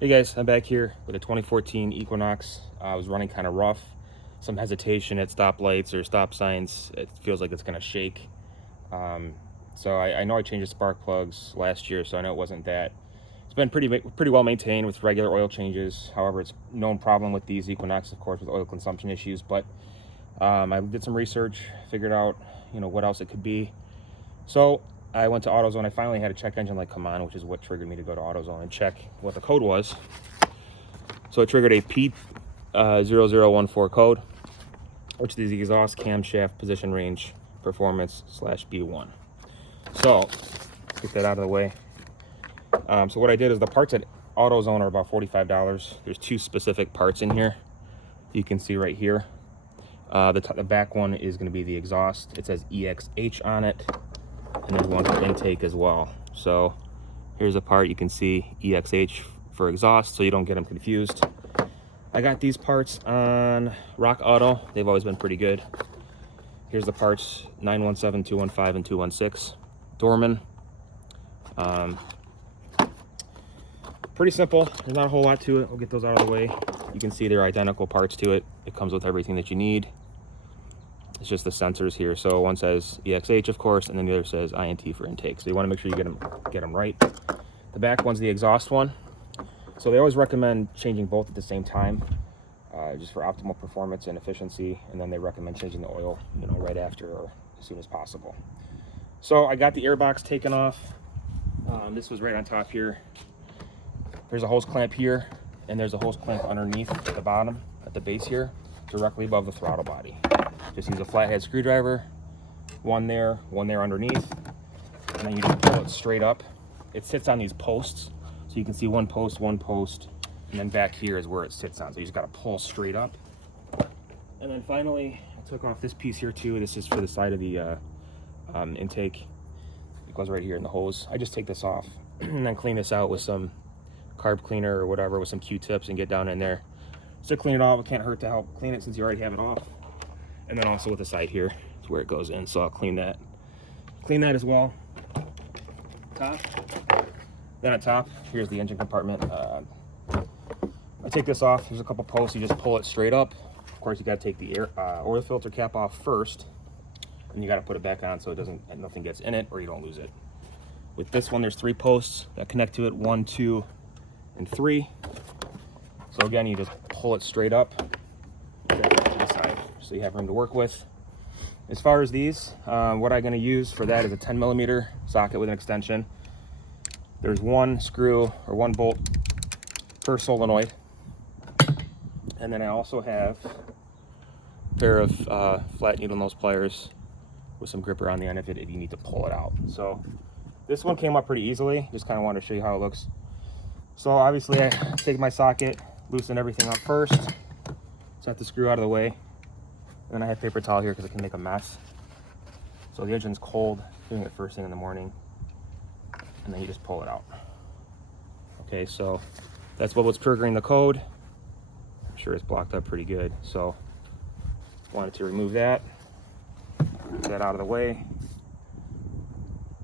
Hey guys, I'm back here with a 2014 Equinox. I was running kind of rough, some hesitation at stoplights or stop signs. It feels like it's going to shake. So I know I changed the spark plugs last year, so I know it wasn't that. It's been pretty well maintained with regular oil changes. However, it's a known problem with these Equinox, of course, with oil consumption issues. But I did some research, figured out what else it could be. So I went to AutoZone. I finally had a check engine light come on, which is what triggered me to go to AutoZone and check what the code was. So it triggered a P0014 code, which is the exhaust camshaft position range performance /B1. So get that out of the way. So what I did is the parts at AutoZone are about $45. There's two specific parts in here. You can see right here. The back one is going to be the exhaust. It says EXH on it. And there's one for intake as well. So here's a part you can see EXH for exhaust, so you don't get them confused. I got these parts on Rock Auto. They've always been pretty good. Here's the parts: 917, 215, and 216. Dorman. Pretty simple. There's not a whole lot to it. We'll get those out of the way. You can see they're identical parts to it. It comes with everything that you need. It's just the sensors here. So one says EXH, of course, and then the other says INT for intake. So you want to make sure you get them right. The back one's the exhaust one. So they always recommend changing both at the same time, just for optimal performance and efficiency. And then they recommend changing the oil, right after or as soon as possible. So I got the air box taken off. This was right on top here. There's a hose clamp here, and there's a hose clamp underneath at the bottom, at the base here, directly above the throttle body. Just use a flathead screwdriver, one there underneath, and then you just pull it straight up. It sits on these posts, so you can see one post, and then back here is where it sits on. So you just gotta pull straight up. And then finally, I took off this piece here too. This is for the side of the intake. It goes right here in the hose. I just take this off and then clean this out with some carb cleaner or whatever, with some Q-tips, and get down in there. Just to clean it off. It can't hurt to help clean it since you already have it off. And then also with the side here is where it goes in, so I'll clean that as well. Top. Then at top, here's the engine compartment. I take this off. There's a couple posts. You just pull it straight up. Of course, you got to take the oil filter cap off first, and you got to put it back on so nothing gets in it or you don't lose it. With this one, there's 3 posts that connect to it: 1, 2, and 3. So again, you just pull it straight up. So you have room to work with. As far as these, what I'm going to use for that is a 10mm socket with an extension. There's one screw or one bolt per solenoid, and then I also have a pair of flat needle nose pliers with some gripper on the end of it if you need to pull it out. So this one came up pretty easily. Just kind of wanted to show you how it looks. So obviously I take my socket, loosen everything up first, set the screw out of the way. And then I have paper towel here because it can make a mess. So the engine's cold, doing it first thing in the morning, and then you just pull it out. Okay, so that's what was triggering the code. I'm sure it's blocked up pretty good. So wanted to remove that, get that out of the way.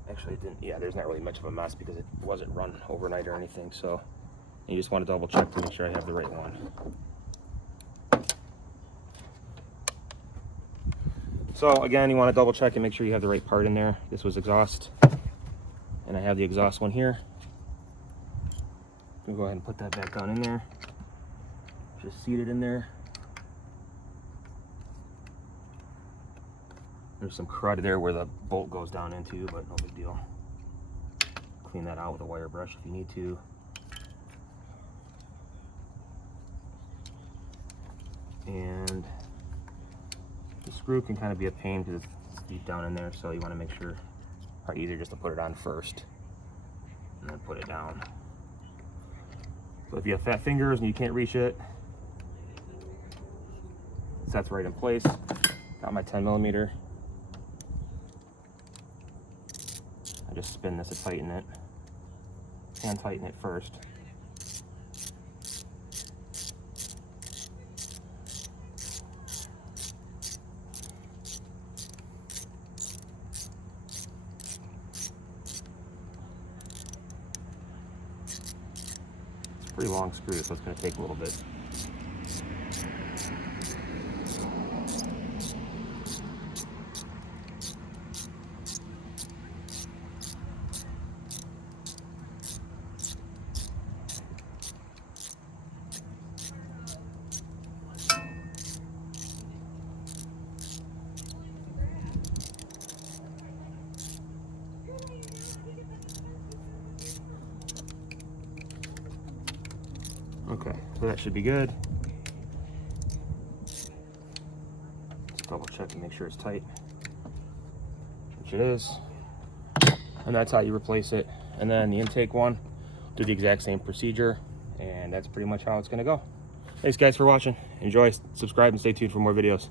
Actually, it didn't. Yeah, there's not really much of a mess because it wasn't run overnight or anything. So you just want to double check to make sure I have the right one. So again, you want to double check and make sure you have the right part in there. This was exhaust, and I have the exhaust one here. I'm gonna go ahead and put that back down in there. Just seat it in there. There's some crud there where the bolt goes down into, but no big deal. Clean that out with a wire brush if you need to. And the screw can kind of be a pain because it's deep down in there, so you want to make sure it's probably easier just to put it on first and then put it down. So if you have fat fingers and you can't reach it, it sets right in place. Got my 10mm. I just spin this to tighten it. Hand tighten it first. Pretty long screw, so it's going to take a little bit. Okay, so that should be good. Just double check and make sure it's tight, which it is. And that's how you replace it. And then the intake one, do the exact same procedure, and that's pretty much how it's gonna go. Thanks guys for watching. Enjoy, subscribe, and stay tuned for more videos.